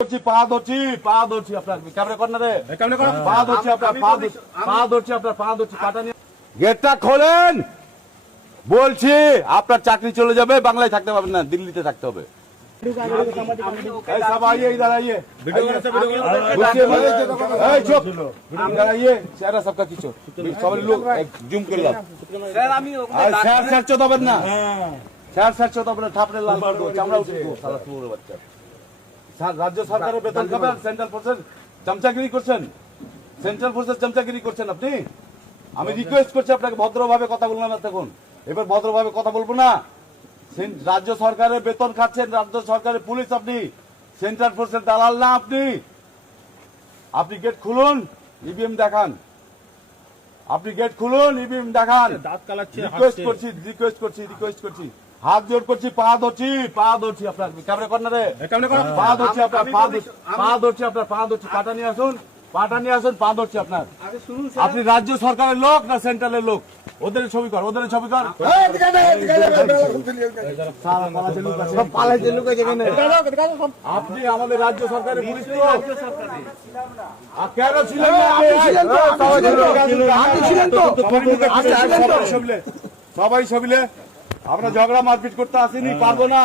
পা ধরছি আপনার ক্যামেরা কর্নারে পা ধরছি আপনার পা ধরছি আপনার পা ধরছি কাটা নিয়ে গেটটা খোলেন বলছি। আপনার চাকরি চলে যাবে, বাংলায় থাকতে পারবেন না, দিল্লিতে থাকতে হবে। सब आइए, इधर आइए, चेहरा सबका खींचो, सब लोग जूम कर लो। স্যার চোদাবেন না, স্যার চোদাবেন না, ঠাপড়ে লাল করে দেবো, চামড়া উঠে দেবো, সারা শুয়োরের বাচ্চা। রাজ্য সরকারের বেতন খাবেন, সেন্ট্রাল ফোর্সের চামচাগিরি করছেন, সেন্ট্রাল ফোর্সের চামচাগিরি করছেন আপনি। আমি রিকোয়েস্ট করছি আপনাকে ভদ্রভাবে কথা বললাম এতক্ষণ, এবার ভদ্রভাবে কথা বলবো না। রাজ্য সরকারের বেতন খাচ্ছেন, রাজ্য সরকারের পুলিশ আপনি, সেন্ট্রাল ফোর্সের দালাল না আপনি। আপনি গেট খুলুন, ইভিএম দেখান, আপনি গেট খুলুন, ইভিএম দেখান। রিকোয়েস্ট করছি, হাত জোর করছি, পা ধরছি আপনার ক্যামেরা কর্নারে পা ধরছি আপনার পা ধরছি আপনার পা ধরছি, পাটা নিয়ে আসুন, পাটা নিয়ে আসুন, পা ধরছি আপনার। আপনি রাজ্য সরকারের লোক না সেন্ট্রালের লোক? ওদের ছবি কর, ওদের ছবি কর। আপনি আমাদের রাজ্য সরকারের পুলিশ তো কেন ছিলেন? সবাই ছবিলে আমরা ঝগড়া মারপিট করতে আসিনি, পারবো না।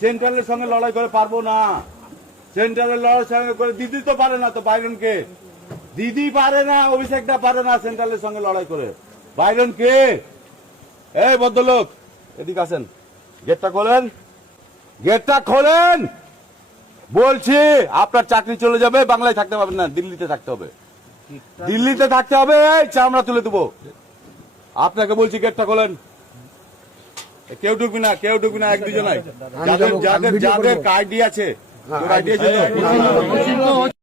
সেন্ট্রালের সঙ্গে লড়াই করে পারবো না, সেন্ট্রালের লড়াই সঙ্গে করে দিদি তো পারে না, তো বাইরনকে দিদি পারে না, অভিষেকটা পারে না সেন্ট্রালের সঙ্গে লড়াই করে। বাইরন কে? এই ভদ্রলোক এদিকে আসেন, গেটটা খোলেন, গেটটা খোলেন বলছি। আপনার চাকরি চলে যাবে, বাংলায় থাকতে পারবেন না, দিল্লিতে থাকতে হবে, দিল্লিতে থাকতে হবে। এই চামড়া তুলে দেবো, আপনাকে বলছি গেটটা খোলেন। কেউ ঢুকবি না, কেউ ঢুকবি না, এক দুজনাই যাদের কার্ডই আছে,